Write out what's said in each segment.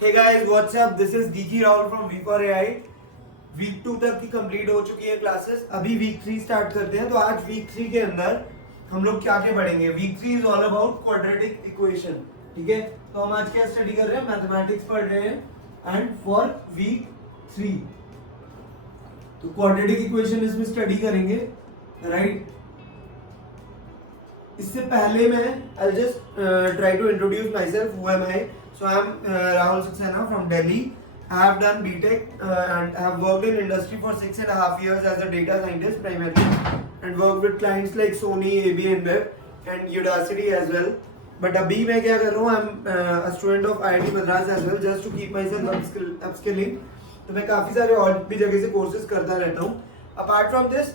Hey guys, what's up? This is DG Rahul from V4AI. Week 2 तक की complete हो चुकी है क्लासेस. अभी वीक 3 स्टार्ट करते हैं. तो आज वीक 3 के अंदर हम लोग क्या क्या पढ़ेंगे. Week 3 is all about quadratic equation. ठीक है, तो हम आज क्या स्टडी कर रहे हैं, मैथमेटिक्स पढ़ रहे हैं. एंड फॉर वीक 3 तो क्वाड्रेटिक इक्वेशन इसमें स्टडी करेंगे, राइट. इससे पहले मैं I just try to introduce myself. Who am I? So I am Rahul Saxena from Delhi. I have done BTech and I have worked in industry for 6.5 years as a data scientist primarily, and worked with clients like Sony, AB InBev and Udacity as well. But अभी मैं क्या कर रहा हूँ, I am a student of IIT Madras as well, just to keep myself upskilling. तो मैं काफी सारे और भी जगह से कोर्सेज करता रहता हूँ. Apart from this,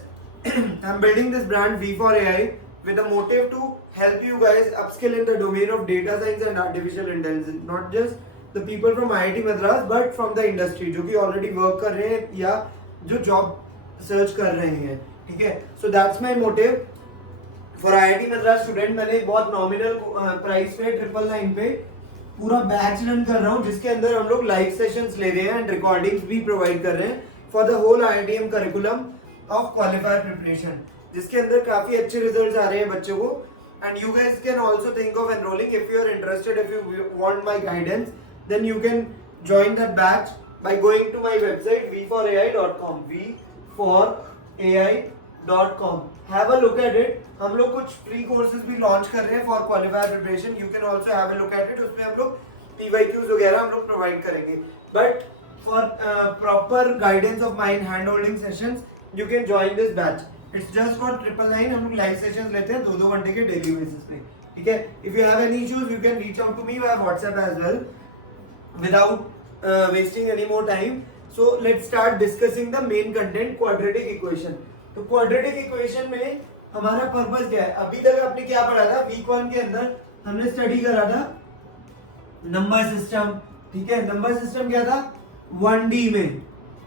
I am building this brand V4AI with a motive to help you guys upskill in the domain of data science and artificial intelligence. Not just the people from IIT Madras, but from the industry जो कि already work कर रहे हैं या जो job search कर रहे हैं. ठीक है, so that's my motive. For IIT Madras student मैंने एक बहुत nominal price पे 999 पे पूरा बैच रन कर रहा हूँ, जिसके अंदर हम लोग लाइव सेशंस ले रहे हैं एंड रिकॉर्डिंग्स भी प्रोवाइड कर रहे हैं for the whole IITM curriculum of qualifier preparation, जिसके अंदर काफी अच्छे रिजल्ट्स आ रहे हैं बच्चों को. And you guys can also think of enrolling if you are interested. If you want my guidance then you can join that batch by going to my website v4ai.com. v4ai.com. Have a look at it. हम लोग कुछ free courses भी launch कर रहे हैं for qualifier preparation. You can also have a look at it. उसमें हम लोग PYQs वगैरह हम लोग प्रोवाइड करेंगे. But for proper guidance of mind hand holding sessions you can join this batch. It's just for 999. हम लोग लाइव सेशंस लेते हैं 2-2 घंटे के डेली बेसिस पे. ठीक है, if you have any issues you can reach out to me by WhatsApp as well without wasting any more time. So let's start discussing the main content, quadratic equation. तो quadratic equation में हमारा purpose क्या है? अभी तक आपने क्या पढ़ा था? वीक 1 के अंदर हमने स्टडी करा था नंबर सिस्टम. ठीक है, नंबर सिस्टम क्या था 1D में,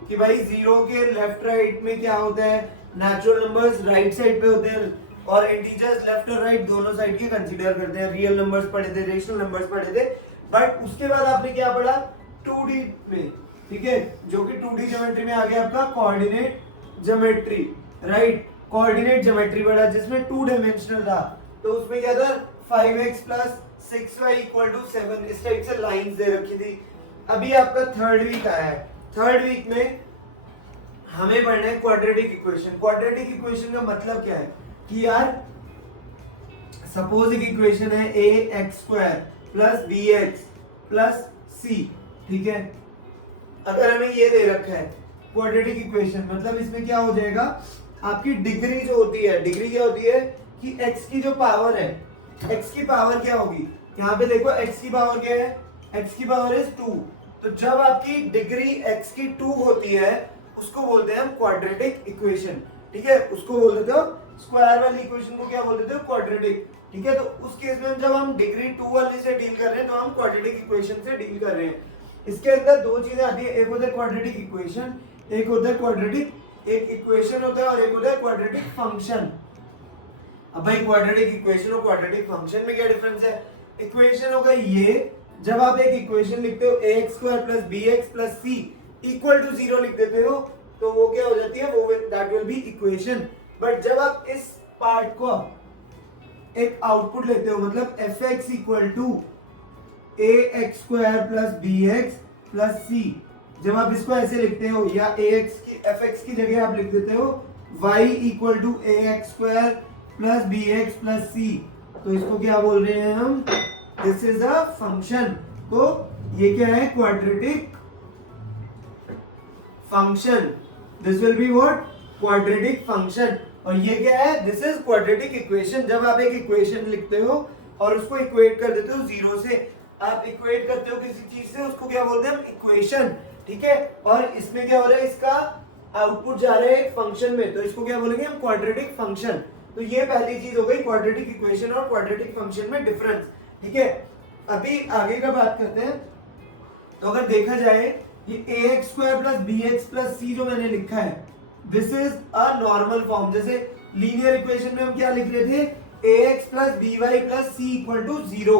कि भाई जीरो के लेफ्ट राइट में क्या होता है, नेचुरल नंबर्स राइट साइड पे होते हैं और इंटीजर्स लेफ्ट और राइट दोनों साइड के कंसीडर करते हैं. रियल नंबर्स पढ़े थे, रेशनल नंबर्स पढ़े थे. बट उसके बाद आपने क्या पढ़ा 2D में. ठीक है, जो कि 2D ज्योमेट्री में आ गया आपका coordinate geometry, right. Coordinate geometry पढ़ा जिसमें 2 डायमेंशनल था. तो उसमें क्या था 5x + 6y = 7. इस टाइप से लाइंस दे रखी थी. अभी आपका थर्ड वीक आया है. थर्ड वीक में हमें पढ़ना है क्वाड्रेटिक इक्वेशन. क्वाड्रेटिक इक्वेशन का मतलब क्या है कि यार सपोज एक इक्वेशन है ax² + bx + c. ठीक है, अगर हमें ये दे रखा है क्वाड्रेटिक इक्वेशन, मतलब इसमें क्या हो जाएगा, आपकी डिग्री जो होती है, डिग्री क्या होती है कि x की जो पावर है, x की पावर क्या होगी, यहाँ पे देखो x की पावर क्या है, x की पावर इज 2. तो जब आपकी डिग्री x की 2 होती है उसको बोलते हैं हम क्वाड्रेटिक इक्वेशन. ठीक है, उसको बोल देते हो स्क्वायर वाली इक्वेशन को क्या बोल देते हो, क्वाड्रेटिक. ठीक है, तो उस केस में जब हम डिग्री 2 वाली से डील कर रहे हैं तो हम क्वाड्रेटिक इक्वेशन से डील कर रहे हैं. इसके अंदर दो चीजें आती है, एक होता है क्वाड्रेटिक इक्वेशन, एक होता है क्वाड्रेटिक, एक इक्वेशन होता है और एक होता है क्वाड्रेटिक फंक्शन. अब भाई क्वाड्रेटिक इक्वेशन और क्वाड्रेटिक फंक्शन में क्या डिफरेंस है? इक्वेशन होगा ये, जब आप एक इक्वेशन लिखते हो ax² + bx + c = 0 लिख देते हो तो वो क्या हो जाती है, वो that will be equation. But जब आप इस पार्ट को एक आउटपुट लेते हो, मतलब fx = ax² + bx + c, जब आप इसको ऐसे लिखते हो या fx की जगह आप लिख देते हो y = ax² + bx + c, तो इसको क्या बोल रहे हैं हम, दिस इज अ फंक्शन. तो ये क्या है, quadratic function. This will be what, quadratic function. और ये क्या है, दिस इज क्वाड्रेटिक इक्वेशन. जब आप एक इक्वेशन लिखते हो और उसको इक्वेट कर देते हो जीरो से, आप इक्वेट करते हो किसी चीज से, उसको क्या बोलते हैं हम, इक्वेशन. ठीक है, और इसमें क्या हो रहा है, इसका आउटपुट जा रहा है एक फंक्शन में, तो इसको क्या बोलेंगे हम, क्वाड्रेटिक फंक्शन. तो ये पहली चीज हो गई क्वाड्रेटिक इक्वेशन और क्वाड्रेटिक फंक्शन में डिफरेंस. ठीक है, अभी आगे का बात करते हैं. तो अगर देखा जाए ये ax² + bx + c जो मैंने लिखा है, this is a normal form. जैसे लीनियर इक्वेशन में हम क्या लिख रहे थे, ax + by + c = 0.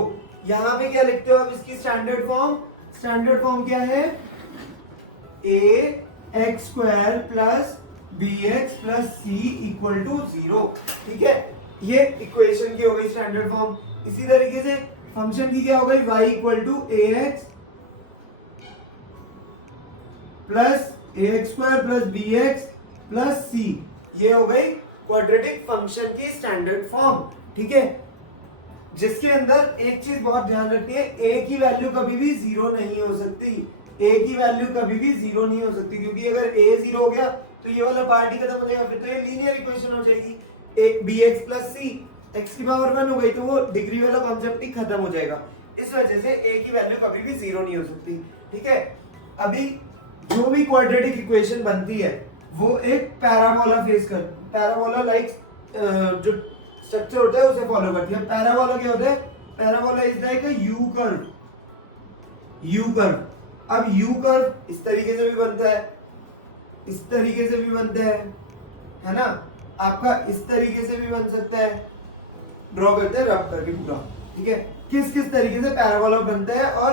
यहाँ पे क्या लिखते हो आप, इसकी स्टैंडर्ड फॉर्म स्टैंडर्ड फॉर्म क्या है, ax² plus bx plus c equal to 0। ठीक है, ये इक्वेशन की हो गई स्टैंडर्ड फॉर्म। इसी तरीके से फंक्शन की क्या हो गई, y equal to ax plus ax² plus bx plus c, ये हो गई क्वाड्रेटिक फंक्शन की स्टैंडर्ड फॉर्म। ठीक है, जिसके अंदर एक चीज बहुत ध्यान रखनी है, a की वैल्यू कभी भी 0 नहीं हो सकती। a की वैल्यू कभी भी 0 नहीं हो सकती, क्योंकि अगर a 0 हो गया तो ये वाला पार्ट ही खत्म हो जाएगा, फिर तो ये लीनियर इक्वेशन हो जाएगी। bx प्लस c x की पावर 1 हो गई, तो वो डिग्री वाला कॉन्सेप्ट ही खत्म हो जाएगा। इस वजह से a की वैल्यू कभी भी 0 नहीं हो सकती। ठीक है, अभी जो भी क्वाड्रेटिक इक्वेशन बनती है वो एक पैराबोला फेस कर, पैराबोला लाइक जो स्ट्रक्चर होता है उसे फॉलो करती है। पैराबोला क्या होता है, parabola is like a you curve, you curve. अब यू कर्व इस तरीके से भी बनता है, इस तरीके से भी बनता है ना, आपका इस तरीके से भी बन सकता है, ड्रॉ करते हैं रब करके पूरा। ठीक है, किस किस तरीके से पैराबोला बनता है, और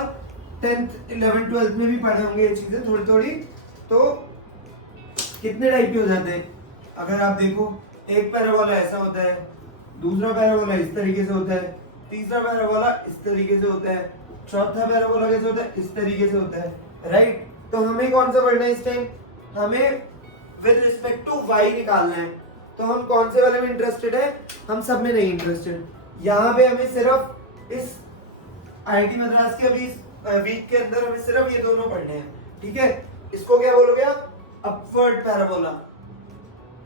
10th 11th 12th में भी पढ़े होंगे ये चीजें थोड़ी थोड़ी। तो कितने टाइप के हो जाते हैं, अगर आप देखो, एक पैराबोला ऐसा होता है, दूसरा पैराबोला इस तरीके से होता है, तीसरा पैराबोला इस तरीके से होता है, चौथा पैराबोला कैसे होता है, इस तरीके से होता है, राइट। तो हमें कौन सा पढ़ना है इस टाइम, हमें विद रिस्पेक्ट टू y निकालना है। तो हम कौन से वाले में इंटरेस्टेड है, हम सब में नहीं इंटरेस्टेड। यहाँ पे हमें सिर्फ इस IIT मद्रास के अभी वीक के अंदर हमें सिर्फ ये दोनों पढ़ने हैं। ठीक है, इसको क्या बोलोगे आप, अपवर्ड पैराबोला,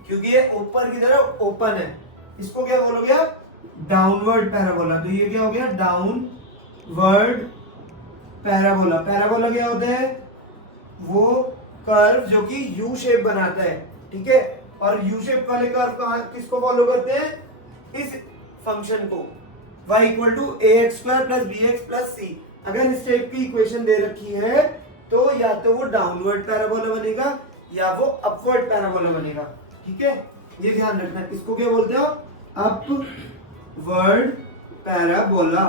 क्योंकि ये ऊपर की तरफ ओपन है। इसको क्या बोलोगे आप, डाउनवर्ड पैराबोला। तो ये क्या हो गया, डाउनवर्ड पैराबोला। पैराबोला क्या होता है, वो कर्व जो कि यू शेप बनाता है। ठीक है, और यू शेप वाले कर्व किसको फॉलो करते हैं, इस फंक्शन को, y equal to ax² plus bx plus c। अगर इस टाइप की इक्वेशन दे रखी है तो या तो वो डाउनवर्ड पैराबोला बनेगा या वो अपवर्ड पैराबोला बनेगा। ठीक है, ये ध्यान रखना है। इसको क्या बोलते हो, अपवर्ड पैराबोला,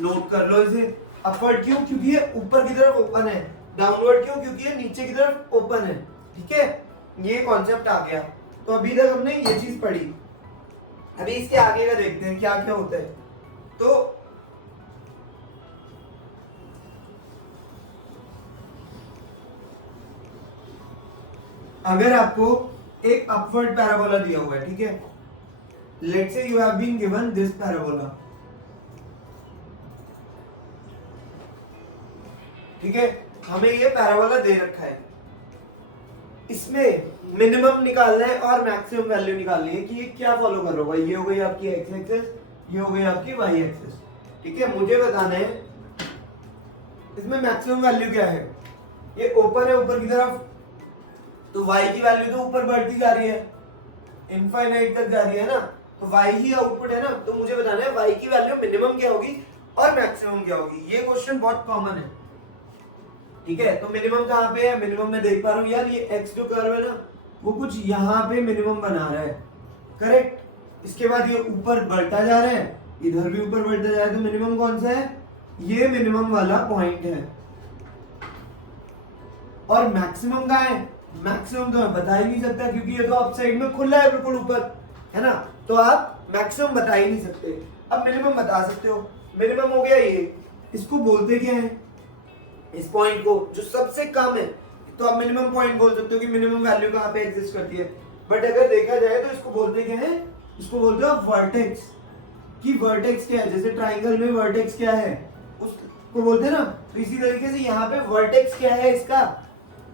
नोट कर लो इसे। अपवर्ड क्यों, क्योंकि ये ऊपर की तरफ ओपन है, डाउनवर्ड क्यों, क्योंकि ये नीचे की तरफ ओपन है। ठीक है, ये कॉन्सेप्ट आ गया। तो अभी तक हमने ये चीज पढ़ी, अभी इसके आगे का देखते हैं क्या क्या होता है। तो अगर आपको एक अपवर्ड पैराबोला दिया हुआ है, ठीक है, let's say you have been given this parabola. ठीक है, हमें ये पैराबोला दे रखा है, इसमें मिनिमम निकालना है और मैक्सिमम वैल्यू निकालनी है कि ये क्या फॉलो कर रहा है। ये हो गई आपकी एक्स एक्सिस, ये हो गई आपकी वाई एक्सिस। ठीक है, मुझे बताना है इसमें मैक्सिमम वैल्यू क्या है। ये ओपन है ऊपर की तरफ, तो y की वैल्यू तो ऊपर बढ़ती जा रही है, इनफाइनाइट तक जा रही है ना, तो y ही आउटपुट है ना। तो मुझे बताना है y की वैल्यू मिनिमम क्या होगी और मैक्सिमम क्या होगी। ये क्वेश्चन बहुत कॉमन है। ठीक है, तो मिनिमम कहाँ पे है, मिनिमम मैं देख पा रहा हूँ यार, ये x जो कर्व है ना वो कुछ यहाँ पे मिनिमम बना रहा है, करेक्ट। इसके बाद ये ऊपर बढ़ता जा रहा है, इधर भी ऊपर बढ़ता जा रहा है, तो मिनिमम कौन सा है, ये मिनिमम वाला पॉइंट है। और मैक्सिमम कहाँ है, मैक्सिमम तो मैं बता ही नहीं सकता, क्योंकि ये तो अप साइड में खुला है बिल्कुल ऊपर, है ना, तो आप मैक्सिमम बता ही नहीं सकते। अब मिनिमम बता सकते हो, मिनिमम हो गया ये, इसको बोलते क्या है, इस पॉइंट को जो सबसे कम है, तो आप मिनिमम पॉइंट बोल सकते हो कि मिनिमम वैल्यू कहाँ पे एग्जिस्ट करती है। बट अगर देखा जाए तो इसको बोलते क्या है, इसको बोलते हो वर्टेक्स। कि वर्टेक्स क्या है, जैसे ट्राइंगल में वर्टेक्स क्या है उसको बोलते हैं ना, तो इसी तरीके से यहाँ पे वर्टेक्स क्या है इसका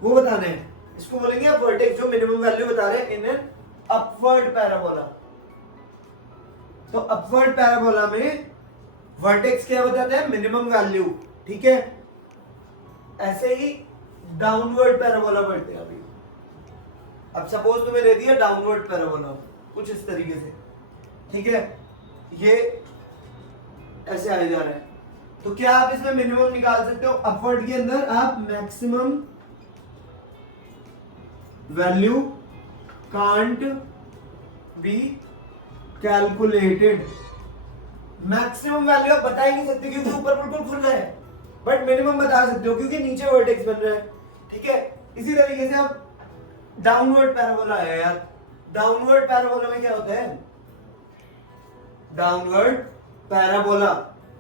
वो बताना है। इसको बोलेंगे आप वर्टेक्स, जो मिनिमम वैल्यू बता रहे हैं इन एन अपवर्ड पैराबोला। तो अपवर्ड पैराबोला में वर्टेक्स क्या बताते हैं, मिनिमम वैल्यू। ठीक है, ऐसे ही डाउनवर्ड पैराबोला बढ़ते हैं। अभी अब सपोज तुम्हें दे दिया डाउनवर्ड पैराबोला कुछ इस तरीके से, ठीक है, ये ऐसे आगे जा रहा है, तो क्या आप इसमें मिनिमम निकाल सकते हो। अपवर्ड के अंदर आप maximum value can't be calculated. Maximum value आप बता ही नहीं सकते क्योंकि ऊपर बिल्कुल खुल रहा है, बट मिनिमम बता सकते हो क्योंकि नीचे वर्टेक्स बन रहा है, ठीक है। इसी तरीके से आप डाउनवर्ड पैराबोला है यार, डाउनवर्ड पैराबोला में क्या होता है, डाउनवर्ड पैराबोला,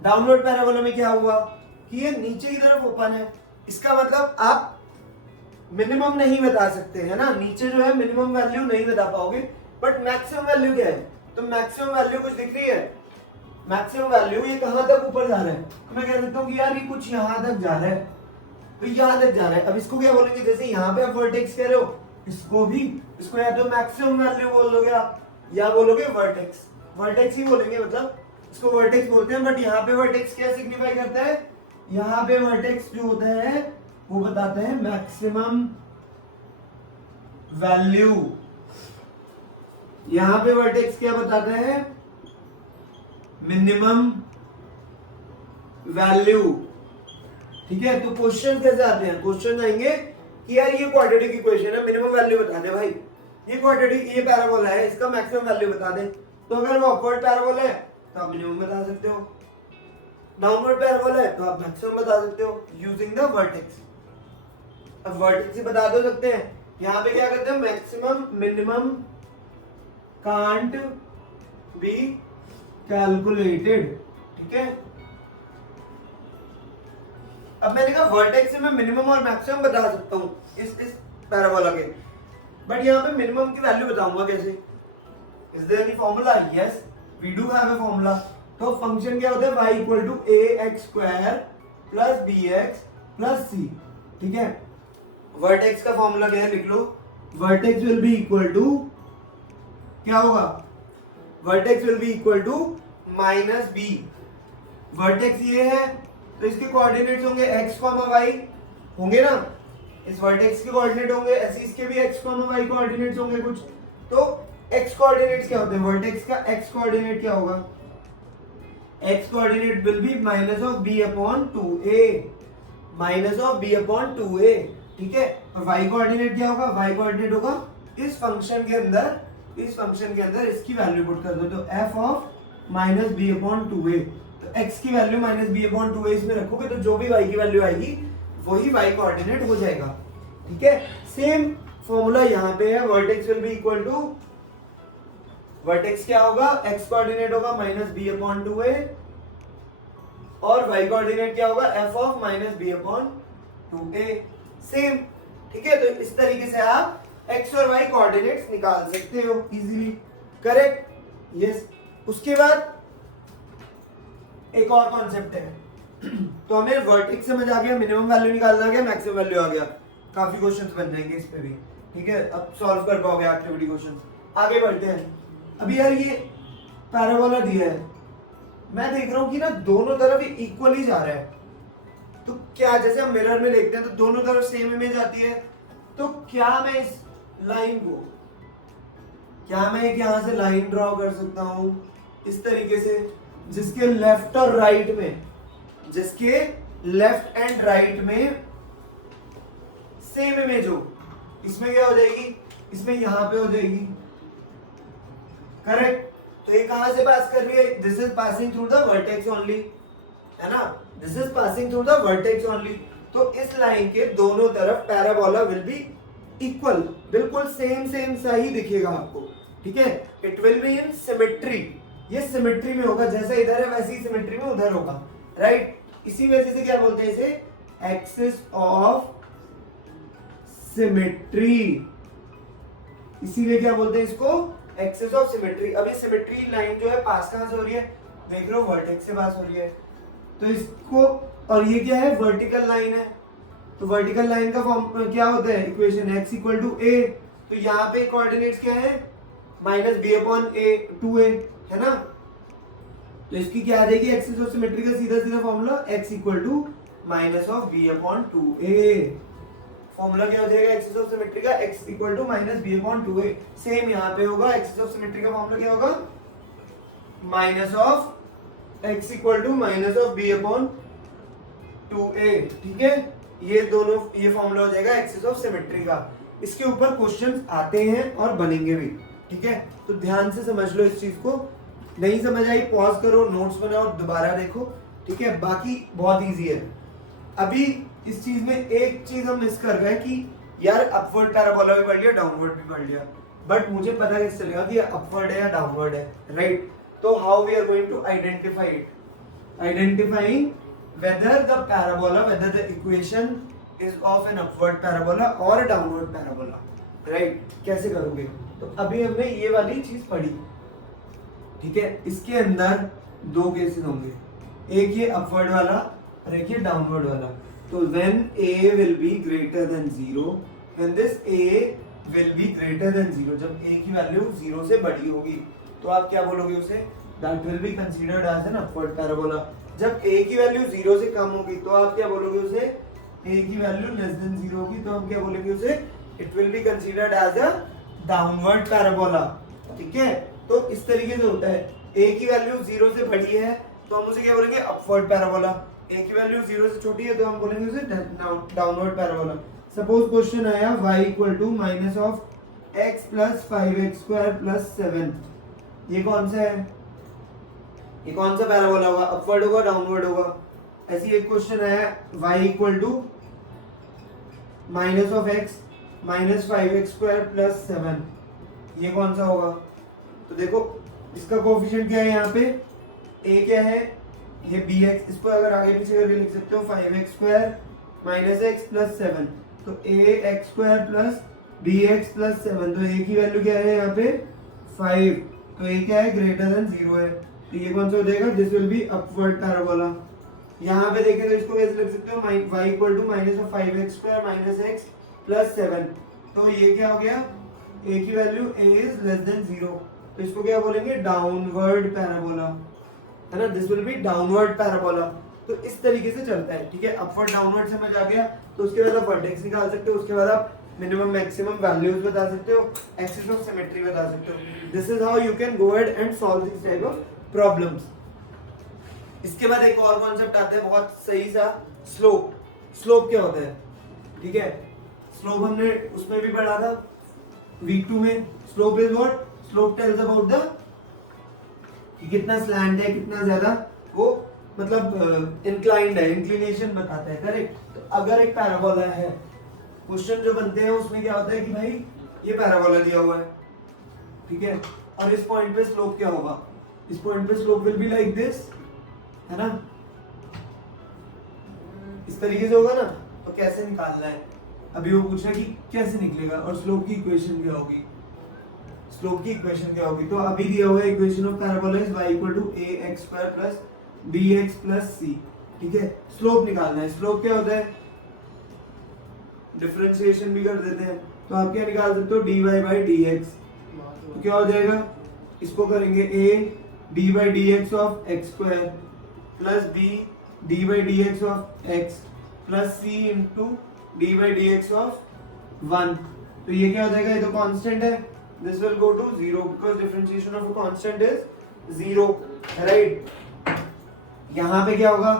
डाउनवर्ड पैराबोला में क्या हुआ कि ये नीचे की तरफ ओपन है, इसका मतलब आप मिनिमम नहीं बता सकते है ना, नीचे जो है मिनिमम वैल्यू नहीं बता पाओगे, बट मैक्सिमम वैल्यू क्या है, तो मैक्सिमम वैल्यू कुछ दिख रही है, मैक्सिमम वैल्यू ये कहां तक ऊपर जा रहा है, तो मैं कह सकता हूं कि यार ये कुछ यहां तक जा रहा है, तो यहां तक जा रहा है। अब इसको क्या बोलेंगे, जैसे यहाँ पे आप वर्टेक्स कह रहे हो, इसको भी, इसको या तो मैक्सिमम वैल्यू बोल दोगे आप या बोलोगे वर्टेक्स, वर्टेक्स ही बोलेंगे, मतलब इसको वर्टेक्स बोलते हैं। बट यहाँ पे वर्टेक्स क्या सिग्निफाई करता है, यहाँ पे वर्टेक्स जो होता है वो बताते हैं मैक्सिमम वैल्यू, यहां पे वर्टेक्स क्या बताते हैं, मिनिमम वैल्यू, ठीक है। तो क्वेश्चन कैसे आते हैं, क्वेश्चन आएंगे कि यार ये क्वाड्रेटिक इक्वेशन है, मिनिमम वैल्यू बता दे भाई, ये क्वाड्रेटिक, ये पैराबोला है, इसका मैक्सिमम वैल्यू बता दे। तो अगर वो अपवर्ड पैराबोला है तो आप मिनिमम बता सकते हो, डाउनवर्ड पैराबोला है तो आप मैक्सिमम बता सकते हो यूजिंग द वर्टेक्स। अब वर्टेक्स ही बता दो सकते हैं, यहाँ पे क्या करते हैं, maximum minimum can't be calculated, ठीक है। अब मैंने कहा वर्टेक्स से मैं मिनिमम और मैक्सिमम बता सकता हूँ इस पैराबोला के, बट यहाँ पे मिनिमम की वैल्यू बताऊंगा कैसे, is there any formula, yes we do have a formula. तो फंक्शन क्या होता है, y equal to ax² plus bx plus c, ठीक है। वर्टेक्स का फॉर्मूला क्या है, लिख लो, vertex will be equal to, क्या होगा, vertex will be equal to minus b, vertex ये है तो इसके कोऑर्डिनेट्स होंगे x, y होंगे ना, इस वर्टेक्स के कोऑर्डिनेट होंगे, ऐसे इसके भी x, y कोऑर्डिनेट्स होंगे कुछ। तो x कोऑर्डिनेट्स क्या होते हैं, वर्टेक्स का x कोऑर्डिनेट क्या होगा, x coordinate will be minus of b upon 2a, minus of b upon 2a, ठीक है। और y कोऑर्डिनेट क्या होगा, y कोऑर्डिनेट होगा इस फंक्शन के अंदर, इस फंक्शन के अंदर इसकी वैल्यू पुट कर दो, तो f of minus B upon 2a, तो x की value minus B upon 2a इसमें रखोगे तो जो भी y की वैल्यू आएगी वही y कोऑर्डिनेट हो जाएगा, ठीक है। सेम फॉर्मूला यहाँ पे है, vertex will be equal to, vertex क्या होगा, x कोऑर्डिनेट होगा माइनस बी अपॉन 2a और y कोऑर्डिनेट क्या होगा, f of minus B upon 2a, same, ठीक है। तो इस तरीके से आप x और y कोऑर्डिनेट्स निकाल सकते हो इजीली, करेक्ट, यस। उसके बाद एक और कॉन्सेप्ट है, तो हमें वर्टेक्स समझ आ गया, मिनिमम वैल्यू निकालना आ गया, मैक्सिमम वैल्यू आ गया, काफी क्वेश्चंस बन जाएंगे इस पे भी, ठीक है। अब सॉल्व कर पाओगे एक्टिविटी क्वेश्चन। आगे बढ़ते हैं। अभी यार ये पैराबोला दिया है, मैं देख रहा हूँ कि ना दोनों तरफ इक्वली जा रहा है, तो क्या, जैसे हम मिरर में देखते हैं तो दोनों तरफ सेम इमेज आती है, तो क्या मैं इस लाइन को, क्या मैं एक यहां से लाइन ड्रॉ कर सकता हूं इस तरीके से, जिसके लेफ्ट और राइट में, जिसके लेफ्ट एंड राइट में सेम इमेज हो, इसमें क्या हो जाएगी, इसमें यहां पे हो जाएगी, करेक्ट। तो ये कहां से पास कर रही है, this is passing through the vertex only, है ना, this is passing through the vertex only. तो इस लाइन के दोनों तरफ पैराबोला विल बी इक्वल, बिल्कुल सेम सेम सा ही दिखेगा आपको, ठीक है। It will be in symmetry, ये सिमेट्री में होगा, जैसा इधर है वैसी ही सिमेट्री में उधर होगा, राइट। इसी वजह से क्या बोलते हैं इसे, एक्सिस ऑफ सिमेट्री, इसीलिए क्या बोलते हैं इसको, एक्सिस ऑफ सिमेट्री। अब ये सिमेट्री लाइन जो है पास कहां से हो रही है, देख लो वर्टेक्स से पास हो रही है, तो इसको, और ये क्या है, वर्टिकल लाइन है, तो वर्टिकल लाइन का फॉर्म क्या होता है, equation x equal to a, तो यहाँ पे कोऑर्डिनेट्स क्या है, माइनस बी अपॉन ए 2a, है ना। तो इसकी क्या आ जाएगी, एक्सिस ऑफ सिमेट्री का सीधा सीधा formula x equal to minus of b upon 2a, formula क्या हो जाएगा एक्सिस ऑफ सिमेट्री का, x equal to minus B upon 2a। Same यहाँ पे होगा, एक्सिस ऑफ सिमेट्री का फॉर्मूला क्या होगा, minus of x equal to minus of b upon 2a, ठीक है। ये दोनों, ये फॉर्मूला हो जाएगा एक्सिस ऑफ सिमेट्री का। इसके ऊपर क्वेश्चंस आते हैं और बनेंगे भी, ठीक है। तो ध्यान से समझ लो इस चीज को, नहीं समझ आई पॉज करो, नोट्स बनाओ, दोबारा देखो, ठीक है। बाकी बहुत इजी है, अभी इस चीज में एक चीज हम मिस कर गए कि यार अपवर्ड पैराबोला भी पढ़ लिया, डाउनवर्ड भी पढ़ लिया, बट मुझे पता कैसे चलेगा कि अपवर्ड है या डाउनवर्ड है, राइट? तो how we are going to identify it? Identifying whether the parabola, whether the equation is of an upward parabola or a downward parabola, right? कैसे करोगे? तो अभी हमने ये वाली चीज पढ़ी, ठीक है? इसके अंदर दो केसेस होंगे, एक ये अपवर्ड वाला और एक ये डाउनवर्ड वाला। तो when a will be greater than 0, when this a will be greater than 0, जब a की वैल्यू 0 से बड़ी होगी तो आप क्या बोलोगे उसे? That will be considered as an upward parabola। जब a की वैल्यू 0 से कम होगी तो आप क्या बोलोगे उसे? a की वैल्यू लेस देन 0 होगी तो हम क्या बोलेंगे उसे? It will be considered as a downward parabola, ठीक है? तो इस तरीके से होता है, a की वैल्यू 0 से बड़ी है तो हम उसे क्या बोलेंगे? Upward parabola. a की वैल्यू 0 से छोटी है तो हम बोलेंगे उसे डाउनवर्ड पैराबोला। सपोज क्वेश्चन आया y equal to minus of x plus 5x square plus 7, ये कौन सा है? ये कौन सा पैराबोला होगा? अपवर्ड होगा, डाउनवर्ड होगा? ऐसी एक क्वेश्चन है y equal to minus of x minus 5x square plus 7, ये कौन सा होगा? तो देखो इसका कोएफिशिएंट क्या है यहाँ पे? a क्या है? ये bx, इसको अगर आगे पीछे करके लिख सकते हो 5x square minus x plus 7, तो ax square plus bx plus 7, तो a की वैल्यू क्या है यहाँ पे? 5, तो a क्या है? ग्रेटर देन 0 है, तो ये कौन सा हो जाएगा? This will be upward parabola. यहाँ पे देखें तो इसको कैसे लिख सकते हो? y equal to minus of 5x square minus x plus 7, तो ये क्या हो गया? a की value a is less than 0, तो इसको क्या बोलेंगे? डाउनवर्ड पैराबोला, है ना? This will be downward parabola. तो इस तरीके से चलता है, ठीक है? अपवर्ड डाउनवर्ड समझ आ गया, तो उसके बाद आप वर्टेक्स निकाल सकते हो, उसके बाद आप मिनिमम मैक्सिमम वैल्यूज बता सकते हो, एक्सिस ऑफ सिमेट्री बता सकते हो। This is how you can go ahead and solve this type of problems. इसके बाद एक और कॉन्सेप्ट आता है बहुत सही सा, स्लोप। स्लोप क्या होता है? ठीक है, स्लोप हमने उसमें भी पढ़ा था वीक 2 में। Slope is what? Slope tells about the कि कितना स्लैंट है, कितना ज्यादा वो मतलब इंक्लाइंड है, इंक्लिनेशन बताता है, करेक्ट? तो अगर एक पैराबोला है, क्वेश्चन जो बनते हैं उसमें क्या होता है कि भाई ये पैराबोला दिया हुआ है, ठीक है, और इस पॉइंट पे स्लोप क्या होगा? इस पॉइंट पे slope will be like this, है ना? इस तरीके से होगा ना। तो कैसे निकालना है? अभी वो पूछ रहा है कि कैसे निकलेगा और स्लोप की इक्वेशन क्या होगी? स्लोप की इक्वेशन क्या होगी? तो अभी दिया हुआ है equation of parabola is y equal to ax square plus bx plus c, ठीक है? स्लोप निकालना है। स्लोप क्या होता है? डिफरेंशिएशन भी कर देते हैं, तो आप क्या निकाल सकते हो? dy बाई dx, तो क्या हो जाएगा? इसको करेंगे a d by dx of x square plus b d by dx of x plus c into d by dx of 1, तो ये क्या हो जाएगा? ये तो कांस्टेंट है, this will go to 0 because differentiation of a constant is 0, right? यहाँ पे क्या होगा?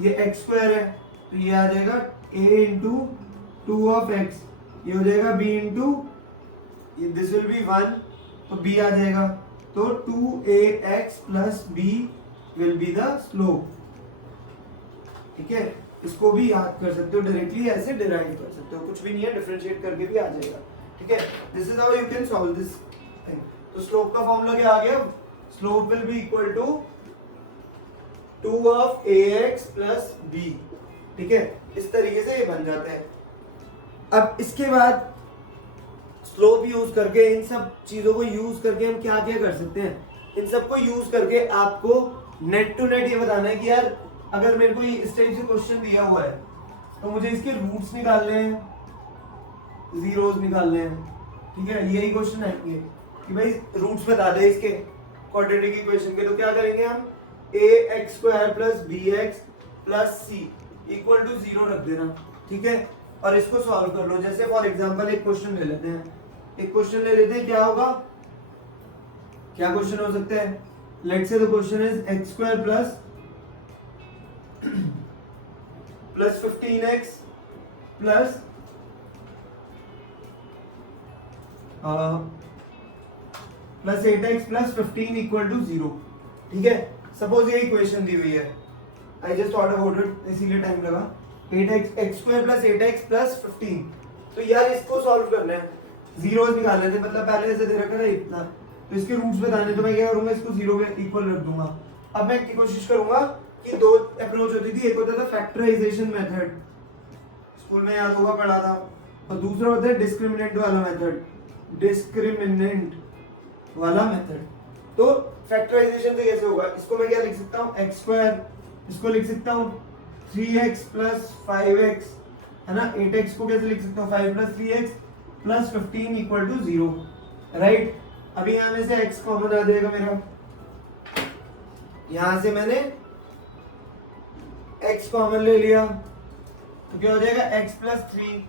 ये x स्क्वायर है तो ये आ जाएगा a इंटू 2 ऑफ x, ये हो जाएगा b into, this will B 1, तो b आ जाएगा, तो 2ax plus b will be the slope, ठीक है? इसको भी याद कर सकते हो, डायरेक्टली ऐसे डिराइव कर सकते हो, कुछ भी नहीं है, डिफरेंशिएट करके भी आ जाएगा, ठीक है? This is how you can solve this thing. तो स्लोप का फॉर्मूला क्या आ गया? Slope will be equal to 2 of ax plus b, ठीक है? इस तरीके से ये बन जाता है। अब इसके बाद स्लोप यूज करके, इन सब चीजों को यूज करके हम क्या क्या कर सकते हैं? इन सब को यूज करके आपको नेट टू नेट ये बताना है कि यार अगर मेरे को इस टाइप से क्वेश्चन दिया हुआ है तो मुझे इसके रूट्स निकालने हैं, जीरोस निकालने हैं, ठीक है? यही क्वेश्चन आएंगे कि भाई रूट्स बता दे इसके क्वाड्रेटिक इक्वेशन के, तो क्या करेंगे हम? ax square plus bx plus c equal to 0 रख देना, ठीक है? और इसको सॉल्व कर लो। जैसे फॉर एग्जांपल एक क्वेश्चन ले लेते हैं, एक क्वेश्चन ले लेते हैं, क्या होगा? क्या क्वेश्चन हो सकता है? Let's say the question is x square plus 15x plus plus 8x plus 15 equal to 0, ठीक है? सपोज ये इक्वेशन दी हुई है, I just thought about it, इसीलिए टाइम लगा। 8x x square plus 8x plus 15। तो यार इसको सॉल्व करना है, जीरोस निकालने थे, मतलब पहले ऐसे दे रखा था इतना, तो इसके रूट्स बताने, तो मैं क्या करूंगा, इसको जीरो पे इक्वल रख दूंगा। अब मैं कोशिश करूंगा कि दो अप्रोच होती थी, एक होता था फैक्टराइजेशन मेथड, स्कूल में याद होगा पढ़ा था, और दूसरा होता है डिस्क्रिमिनेंट वाला मेथड, डिस्क्रिमिनेंट वाला मेथड। तो फैक्टराइजेशन से कैसे होगा, इसको मैं क्या लिख सकता हूँ, एक्स स्क्वायर, इसको लिख सकता हूँ 3x प्लस 5x, है ना। 8x को कैसे लिख सकता हूँ, 5 plus 3x plus 15 equal to 0, right. अभी यहाँ में से x कॉमन आ जाएगा मेरा, यहां से मैंने x कॉमन ले लिया, तो क्या हो जाएगा x प्लस 3,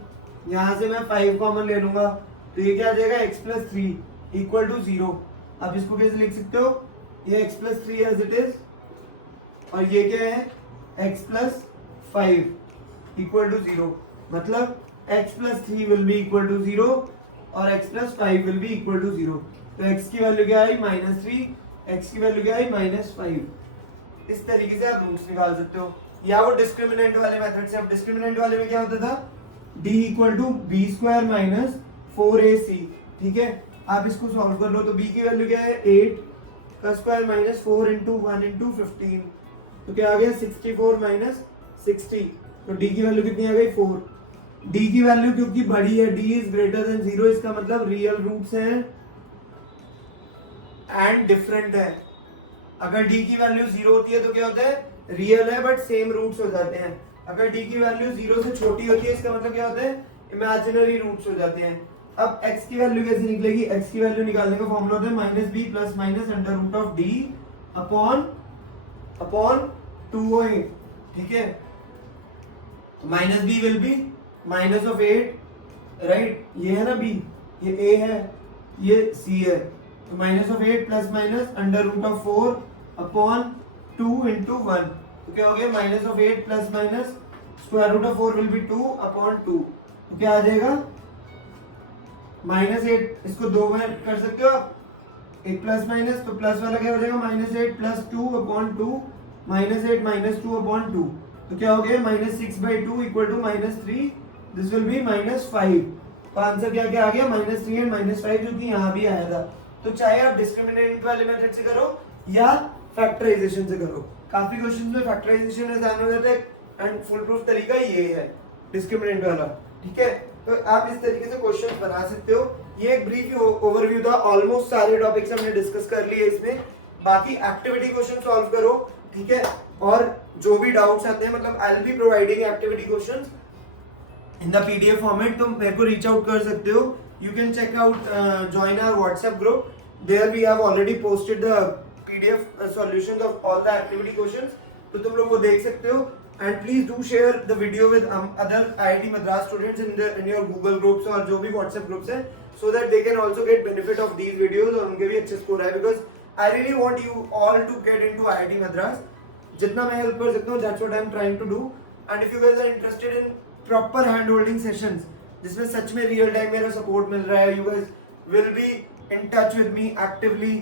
यहां से मैं 5 कॉमन ले लूंगा, तो ये क्या आ जाएगा x प्लस 3 इक्वल टू 0। अब इसको कैसे लिख सकते हो, ये x plus 3 as it is, और ये क्या है x प्लस 5 इक्वल टू 0, मतलब x plus 3 will be equal to 0 और x plus 5 will be equal to 0। तो x की वैल्यू क्या आई -3, x की वैल्यू क्या आई -5। इस तरीके से आप रूट्स निकाल सकते हो, या वो डिस्क्रिमिनेंट वाले मेथड से। अब डिस्क्रिमिनेंट वाले में क्या होता था, d equal to B square minus 4ac, ठीक है। आप इसको सॉल्व कर लो, तो b की वैल्यू क्या है 8 का स्क्वायर माइनस 4 इंटू 1 इंटू 15, तो क्या आ गया 64 माइनस 60, तो d की वैल्यू कितनी आ गई 4। d की वैल्यू क्योंकि बड़ी है, d इज ग्रेटर देन 0, इसका मतलब रियल रूट्स हैं एंड डिफरेंट है। अगर d की वैल्यू 0 होती है तो क्या होता है, रियल है बट सेम रूट्स हो जाते हैं। अगर d की वैल्यू 0 से छोटी होती है, इसका मतलब क्या होता है, इमेजिनरी रूट्स हो जाते हैं। अब x की वैल्यू कैसे निकलेगी, x की वैल्यू निकालने का फॉर्मूला होता है minus B plus minus under root of D upon 2a, ठीक है। Minus B will be minus of 8, right, ये है ना b, ये a है, ये c है, तो minus of 8 plus minus under root of 4 upon 2 into 1, तो क्या हो गया minus of 8 plus minus square root of 4 will be 2 upon 2, तो क्या आ जाएगा -8, इसको दो में कर सकते हो आप, एक प्लस माइनस, तो प्लस वाला क्या हो जाएगा -8 प्लस 2 अपॉन 2, -8 माइनस 2 अपॉन 2, तो क्या हो गया -6/2 equal to -3, this will be -5। तो आंसर क्या क्या आ गया -3 एंड -5, जो कि यहाँ भी आया था। तो चाहे आप डिस्क्रिमिनेंट वाले मेथड से करो या फैक्टराइजेशन से करो, काफी क्वेश्चंस में फैक्टराइजेशन आसान हो जाता है एंड फुल प्रूफ तरीका ये है डिस्क्रिमिनेंट वाला, ठीक है। तो आप इस तरीके से क्वेश्चन बना सकते हो। ये एक ब्रीफ ओवरव्यू था, ऑलमोस्ट सारे टॉपिक्स हमने डिस्कस कर लिए इसमें। बाकी एक्टिविटी क्वेश्चन सॉल्व करो, ठीक है। और जो भी डाउट्स आते हैं, मतलब I will be providing activity questions in the PDF format, तुम मेरे को रीच आउट कर सकते हो। You can check out, join our WhatsApp group, there we have already posted the PDF solutions of all the activity questions, तो तुम लोग वो देख सकते हो। And please do share the video with other IIT Madras students in your Google groups और जो भी WhatsApp groups हैं, so that they can also get benefit of these videos और उनके भी अच्छे स्कोर आए, because I really want you all to get into IIT Madras। जितना मैं हेल्प कर सकता हूँ, that's what I'm trying to do। And if you guys are interested in proper hand holding sessions, जिसमें सच में रियल टाइम मेरा support मिल रहा है, you guys will be in touch with me actively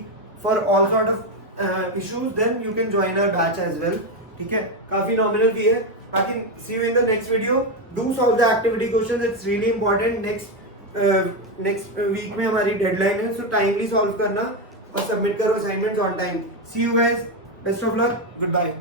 for all sort of issues, then you can join our batch as well, ठीक है। काफी nominal fee है। बाकी see you in the next video, do solve the activity questions, it's really important. Next week में हमारी deadline है, सो timely solve करना और सबमिट करो assignments on time. See you guys, best of luck, good bye.